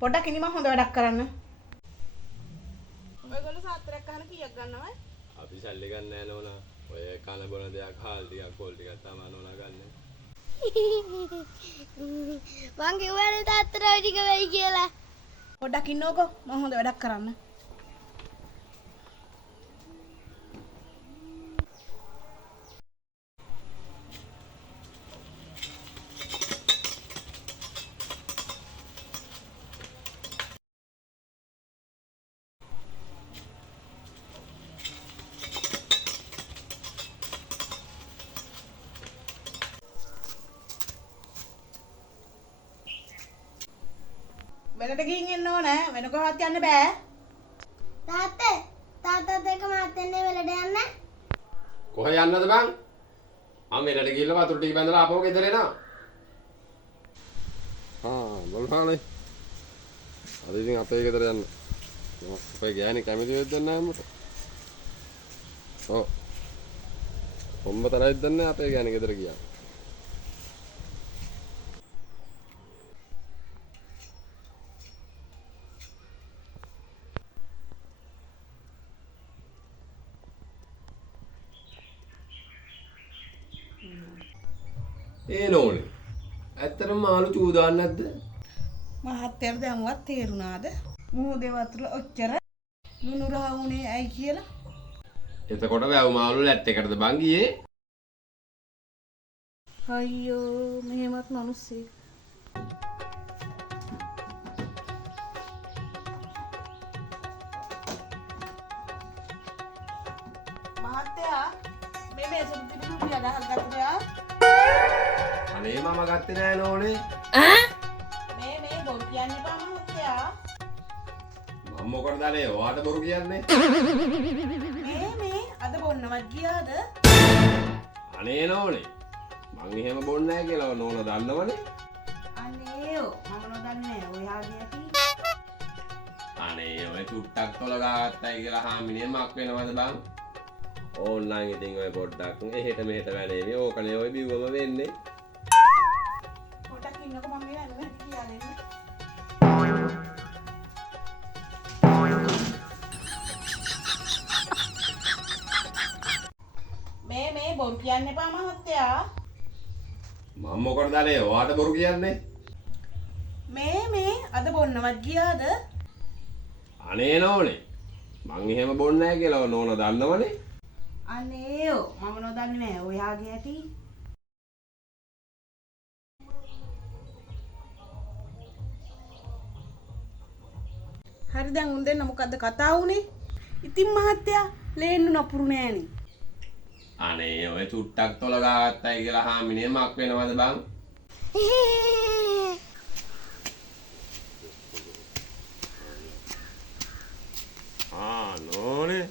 පොඩ්ඩක් ඉනි මම හොඳ වැඩක් කරන්න. ඔයගොල්ලෝ සාත්‍රයක් ගන්න කීයක් ගන්නවද? අපි සල්ලි ගන්න නෑ නෝනා. ඔය කන බොන දෙයක් හාල් ටිකක් පොල් ටිකක් තමයි නෝනා ගන්න. මං කිව්වනේ තාත්තට ඔය ටික වෙයි කියලා. පොඩ්ඩක් ඉන්නකෝ මම හොඳ වැඩක් කරන්න. වෙලට ගිහින් එන්න ඕනේ. වෙන කොහොමවත් යන්න බෑ. තාත්තත් එක්ක මාත් එන්නේ වෙලට යන්න. කොහෙ යන්නද බං? මම මෙලට ගිහලා වතුර ටික බැඳලා ආපහු ගෙදර එනවා. බලහානේ. අද ඉතින් අපේ ගෙදර යන්න. අපේ ගෑණි කැමති වෙද්ද නැහැ මට. කොම්බ තරයිද නැහැ අපේ ගෑණි ගෙදර ගියා. ඒ නෝනේ. ඇත්තටම මාළු චූ දාන්නේ නැද්ද? මහත්තයාට දැන්වත් තේරුණාද? මුහුදේ වතුර ඔච්චර ලුණු රහ වුණේ ඇයි කියලා? එතකොට වැව් මාළු ලැට් එකටද බං ගියේ? අයියෝ මෙහෙමත් මිනිස්සෙක්. මහත්තයා මේ සුදු පිටු අදහස් ගත්තද? අනේ මම ගත්තේ නෑ නෝනේ. මේ බොරු කියන්න එපා මහත්තයා. මම මොකටද අනේ ඔයාට බොරු කියන්නේ? මේ අද බොන්නවත් ගියාද? අනේ නෝනේ. මං එහෙම බොන්නේ නැහැ කියලා නෝනා දන්නවනේ. අනේයෝ මම නොදන්නේ ඔයාගේ ඇති. අනේ ඔය චුට්ටක් තොල ගාගත්තයි කියලා හාමිනේ මක් වෙනවද බං? ඕන්නම් ඉතින් ඔය පොඩ්ඩක් එහෙට මෙහෙට වැඩේවි. ඕකනේ ඔය බිව්වම වෙන්නේ. පොඩ්ඩක් ඉන්නකෝ මම මේ නෑ කියලා දෙන්න. මේ බොරු කියන්න එපා මහත්තයා. මම මොකටද අනේ ඔයාට බොරු කියන්නේ? මේ අද බොන්නවත් ගියාද? අනේ නෝනේ. මං එහෙම බොන්නේ නැහැ කියලා නෝනා දන්නවනේ. අනේයෝ මම නොදන්නේ නෑ ඔයාගේ ඇති. හරි දැන් උන් දෙන්න මොකද්ද කතා වුනේ? ඉතින් මහත්තයා ලේන්නු නපුරු නෑනේ. අනේ ඔය චුට්ටක් තොල ගාගත්තයි කියලා හාමිනේ මක් වෙනවද බං? නෝනේ